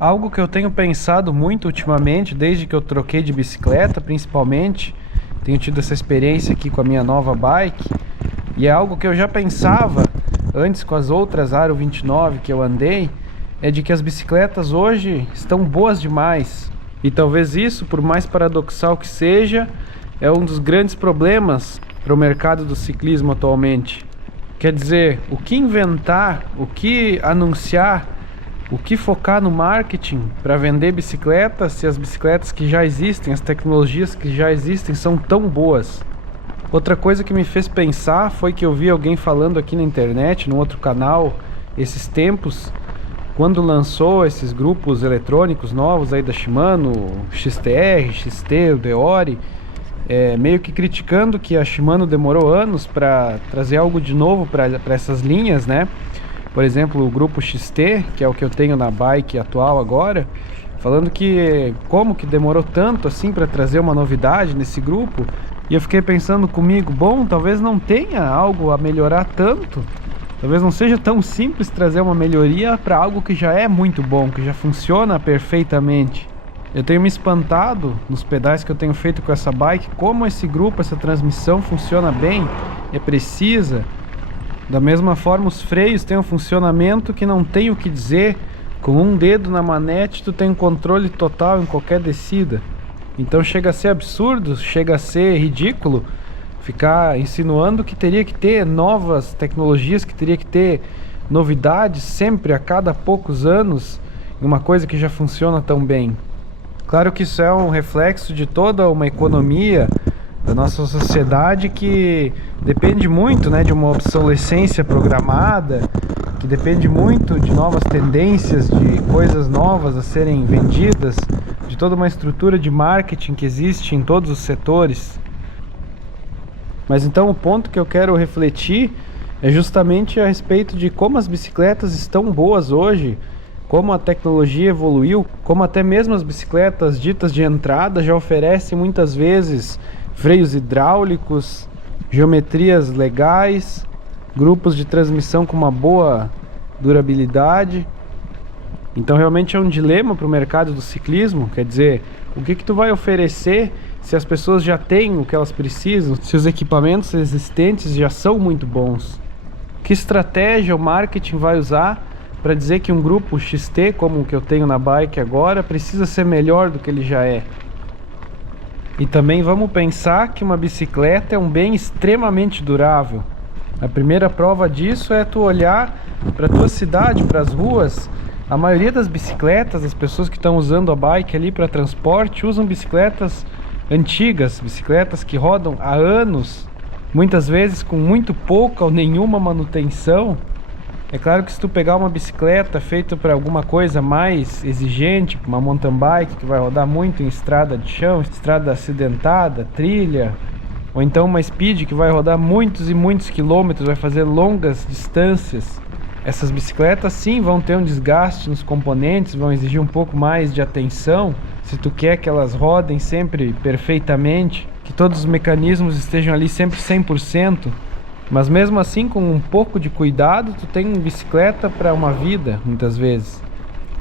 Algo que eu tenho pensado muito ultimamente, desde que eu troquei de bicicleta, principalmente, tenho tido essa experiência aqui com a minha nova bike, e é algo que eu já pensava antes com as outras Aro 29 que eu andei, é de que as bicicletas hoje estão boas demais. E talvez isso, por mais paradoxal que seja, é um dos grandes problemas para o mercado do ciclismo atualmente. Quer dizer, o que inventar, o que anunciar, o que focar no marketing para vender bicicletas se as bicicletas que já existem, as tecnologias que já existem são tão boas? Outra coisa que me fez pensar foi que eu vi alguém falando aqui na internet, num outro canal, esses tempos, quando lançou esses grupos eletrônicos novos aí da Shimano, XTR, XT, o Deore, meio que criticando que a Shimano demorou anos para trazer algo de novo para essas linhas, né? Por exemplo, o grupo XT, que é o que eu tenho na bike atual agora, falando que como que demorou tanto assim para trazer uma novidade nesse grupo. E eu fiquei pensando comigo, bom, talvez não tenha algo a melhorar tanto, talvez não seja tão simples trazer uma melhoria para algo que já é muito bom, que já funciona perfeitamente. Eu tenho me espantado nos pedais que eu tenho feito com essa bike, como esse grupo, essa transmissão funciona bem, é precisa. Da mesma forma, os freios têm um funcionamento que não tem o que dizer. Com um dedo na manete, tu tem um controle total em qualquer descida. Então chega a ser absurdo, chega a ser ridículo ficar insinuando que teria que ter novas tecnologias, que teria que ter novidades sempre a cada poucos anos em uma coisa que já funciona tão bem. Claro que isso é um reflexo de toda uma economia da nossa sociedade que depende muito, né, de uma obsolescência programada, que depende muito de novas tendências, de coisas novas a serem vendidas, de toda uma estrutura de marketing que existe em todos os setores. Mas então o ponto que eu quero refletir é justamente a respeito de como as bicicletas estão boas hoje, como a tecnologia evoluiu, como até mesmo as bicicletas ditas de entrada já oferecem muitas vezes freios hidráulicos, geometrias legais, grupos de transmissão com uma boa durabilidade. Então realmente é um dilema para o mercado do ciclismo, quer dizer, o que tu vai oferecer se as pessoas já têm o que elas precisam, se os equipamentos existentes já são muito bons? Que estratégia o marketing vai usar para dizer que um grupo XT, como o que eu tenho na bike agora, precisa ser melhor do que ele já é? E também vamos pensar que uma bicicleta é um bem extremamente durável. A primeira prova disso é tu olhar para a tua cidade, para as ruas. A maioria das bicicletas, as pessoas que estão usando a bike ali para transporte, usam bicicletas antigas, bicicletas que rodam há anos, muitas vezes com muito pouca ou nenhuma manutenção. É claro que se tu pegar uma bicicleta feita para alguma coisa mais exigente, uma mountain bike que vai rodar muito em estrada de chão, estrada acidentada, trilha, ou então uma speed que vai rodar muitos e muitos quilômetros, vai fazer longas distâncias, essas bicicletas sim vão ter um desgaste nos componentes, vão exigir um pouco mais de atenção. Se tu quer que elas rodem sempre perfeitamente, que todos os mecanismos estejam ali sempre 100%, mas mesmo assim, com um pouco de cuidado, tu tem uma bicicleta para uma vida, muitas vezes.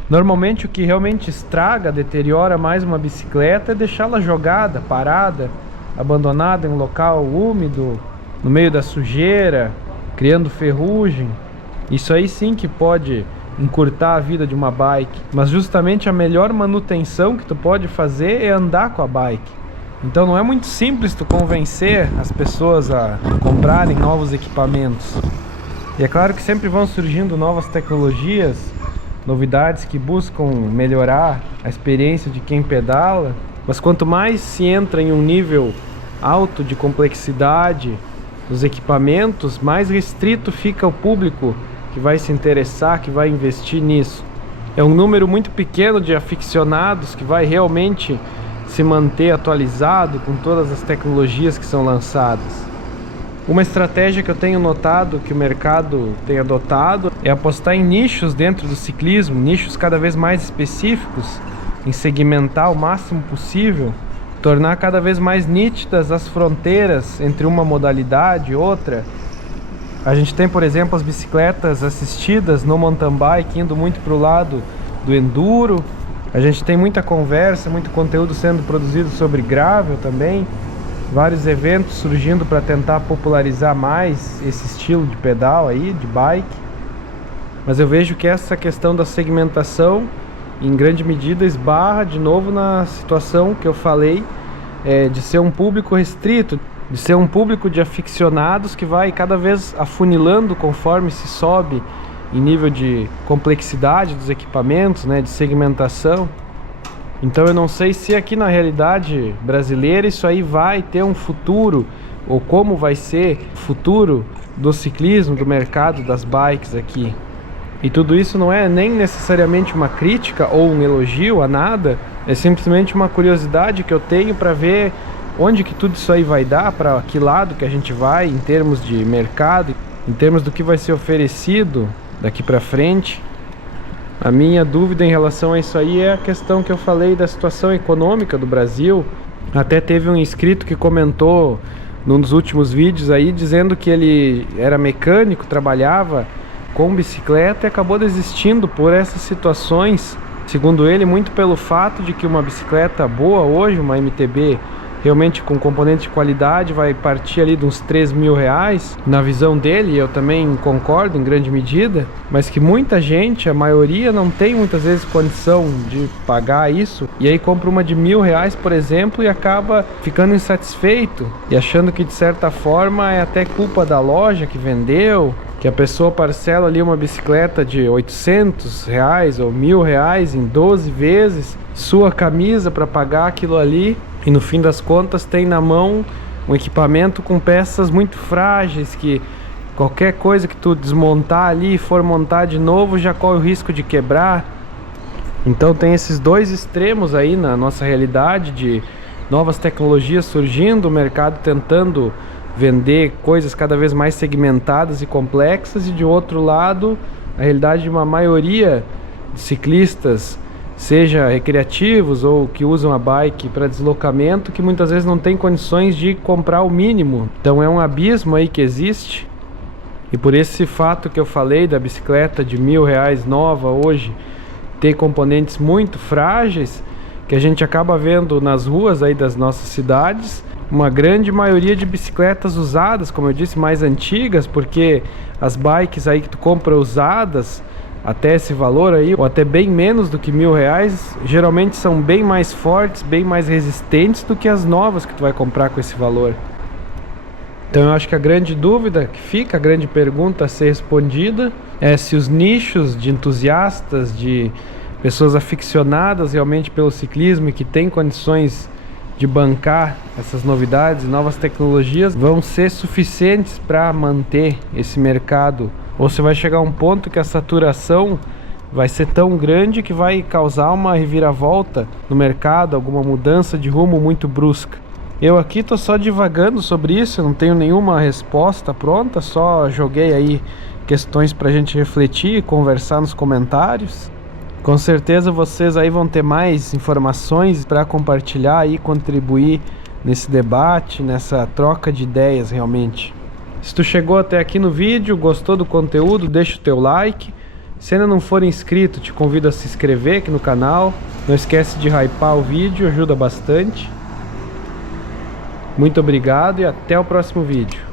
Normalmente o que realmente estraga, deteriora mais uma bicicleta é deixá-la jogada, parada, abandonada em um local úmido, no meio da sujeira, criando ferrugem. Isso aí sim que pode encurtar a vida de uma bike. Mas justamente a melhor manutenção que tu pode fazer é andar com a bike. Então não é muito simples tu convencer as pessoas a comprarem novos equipamentos. E é claro que sempre vão surgindo novas tecnologias, novidades que buscam melhorar a experiência de quem pedala. Mas quanto mais se entra em um nível alto de complexidade dos equipamentos, mais restrito fica o público que vai se interessar, que vai investir nisso. É um número muito pequeno de aficionados que vai realmente se manter atualizado com todas as tecnologias que são lançadas. Uma estratégia que eu tenho notado que o mercado tem adotado é apostar em nichos dentro do ciclismo, nichos cada vez mais específicos, em segmentar o máximo possível, tornar cada vez mais nítidas as fronteiras entre uma modalidade e outra. A gente tem, por exemplo, as bicicletas assistidas no mountain bike indo muito para o lado do enduro. A gente tem muita conversa, muito conteúdo sendo produzido sobre gravel também. Vários eventos surgindo para tentar popularizar mais esse estilo de pedal aí, de bike. Mas eu vejo que essa questão da segmentação, em grande medida, esbarra de novo na situação que eu falei, de ser um público restrito, de ser um público de aficionados que vai cada vez afunilando conforme se sobe em nível de complexidade dos equipamentos, né, de segmentação. Então eu não sei se aqui na realidade brasileira isso aí vai ter um futuro, ou como vai ser o futuro do ciclismo, do mercado das bikes aqui. E tudo isso não é nem necessariamente uma crítica ou um elogio a nada, é simplesmente uma curiosidade que eu tenho para ver onde que tudo isso aí vai dar, para que lado que a gente vai em termos de mercado, em termos do que vai ser oferecido daqui para frente. A minha dúvida em relação a isso aí é a questão que eu falei da situação econômica do Brasil. Até teve um inscrito que comentou num dos últimos vídeos aí, dizendo que ele era mecânico, trabalhava com bicicleta e acabou desistindo por essas situações. Segundo ele, muito pelo fato de que uma bicicleta boa hoje, uma MTB realmente com componente de qualidade, vai partir ali de uns 3 mil reais, na visão dele, eu também concordo em grande medida, mas que muita gente, a maioria, não tem muitas vezes condição de pagar isso, e aí compra uma de R$1.000, por exemplo, e acaba ficando insatisfeito, e achando que de certa forma é até culpa da loja que vendeu, que a pessoa parcela ali uma bicicleta de R$800 ou R$1.000 em 12 vezes, sua camisa para pagar aquilo ali, e no fim das contas tem na mão um equipamento com peças muito frágeis, que qualquer coisa que tu desmontar ali e for montar de novo já corre o risco de quebrar. Então tem esses dois extremos aí na nossa realidade, de novas tecnologias surgindo, o mercado tentando vender coisas cada vez mais segmentadas e complexas, e de outro lado a realidade de uma maioria de ciclistas, seja recreativos ou que usam a bike para deslocamento, que muitas vezes não tem condições de comprar o mínimo. Então é um abismo aí que existe, e por esse fato que eu falei da bicicleta de R$1.000 nova hoje ter componentes muito frágeis, que a gente acaba vendo nas ruas aí das nossas cidades uma grande maioria de bicicletas usadas, como eu disse, mais antigas, porque as bikes aí que tu compra usadas até esse valor aí, ou até bem menos do que R$1.000, geralmente são bem mais fortes, bem mais resistentes do que as novas que tu vai comprar com esse valor. Então eu acho que a grande dúvida que fica, a grande pergunta a ser respondida é se os nichos de entusiastas, de pessoas aficionadas realmente pelo ciclismo e que têm condições de bancar essas novidades e novas tecnologias vão ser suficientes para manter esse mercado, ou se vai chegar um ponto que a saturação vai ser tão grande que vai causar uma reviravolta no mercado, alguma mudança de rumo muito brusca. Eu aqui tô só divagando sobre isso, não tenho nenhuma resposta pronta, só joguei aí questões pra gente refletir e conversar nos comentários. Com certeza vocês aí vão ter mais informações para compartilhar e contribuir nesse debate, nessa troca de ideias realmente. Se tu chegou até aqui no vídeo, gostou do conteúdo, deixa o teu like. Se ainda não for inscrito, te convido a se inscrever aqui no canal. Não esquece de hypar o vídeo, ajuda bastante. Muito obrigado e até o próximo vídeo.